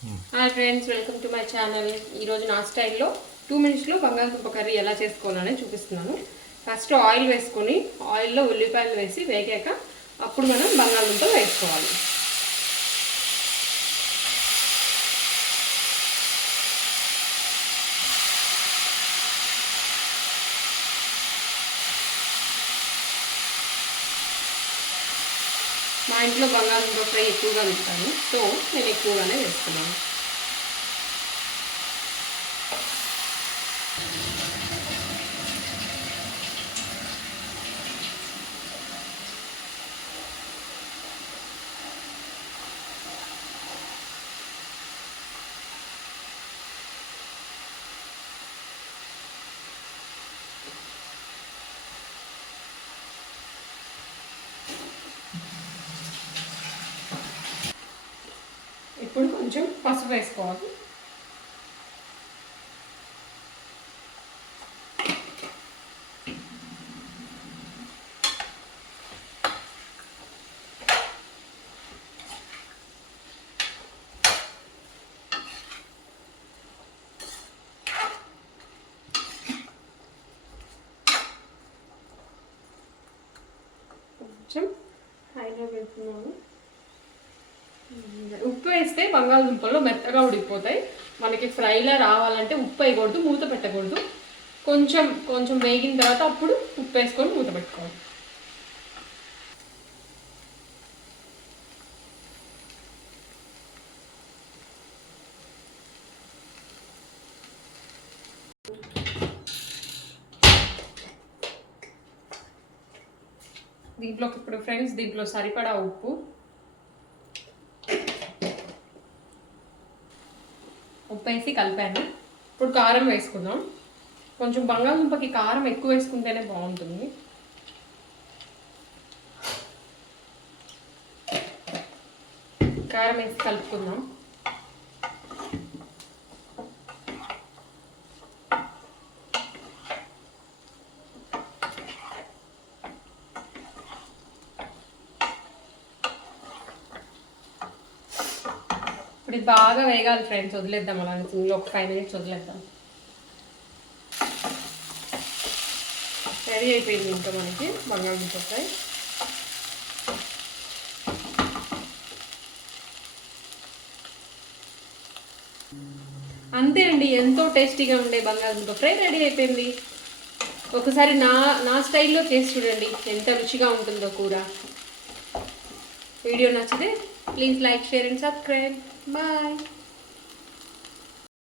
Hi friends, welcome to my channel. ఈరోజు నా స్టైల్లో 2 మినిట్స్లో బంగాళదుంప కర్రీ ఎలా చేసుకోవాలని చూపిస్తున్నాను. ఫస్ట్ ఆయిల్ వేసుకొని ఆయిల్లో ఉల్లిపాయలు వేసి వేగాక అప్పుడు మనం బంగాళదుంప వేసుకోవాలి. మా ఇంట్లో బంగాళదుంప ఫ్రై ఎక్కువగా తింటాను, సో నేను ఎక్కువగానే వేస్తున్నాను. ఇప్పుడు కొంచెం పసుపు వేసుకోవాలి. కొంచెం హైలో వేస్తున్నాను. ఉప్పు వేస్తే బంగాళదుంపలు మెత్తగా ఉడికిపోతాయి. మనకి ఫ్రైలా రావాలంటే ఉప్పు వేయకూడదు, మూత పెట్టకూడదు. కొంచెం కొంచెం వేగిన తర్వాత అప్పుడు ఉప్పు వేసుకొని మూత పెట్టుకోవాలి. దీంట్లోకి ఇప్పుడు ఫ్రెండ్స్ దీంట్లో సరిపడా ఉప్పు వేసి కలిపాను. ఇప్పుడు కారం వేసుకుందాం. కొంచెం బంగాళదుంపకి కారం ఎక్కువ వేసుకుంటేనే బాగుంటుంది. కారం వేసి కలుపుకుందాం. ఇప్పుడు ఇది బాగా వేగాలి ఫ్రెండ్స్. వదిలేద్దాం అలా ఇందులో ఒక 5 మినిట్స్ వదిలేద్దాం. రెడీ అయిపోయింది ఇంకా మనకి బంగాళదుంప ఫ్రై. అంతే అండి, ఎంతో టేస్టీగా ఉండే బంగాళదుంప ఫ్రై రెడీ అయిపోయింది. ఒకసారి నా స్టైల్లో చేసి చూడండి, ఎంత రుచిగా ఉంటుందో కూర. వీడియో నచ్చితే please like, share and subscribe. Bye.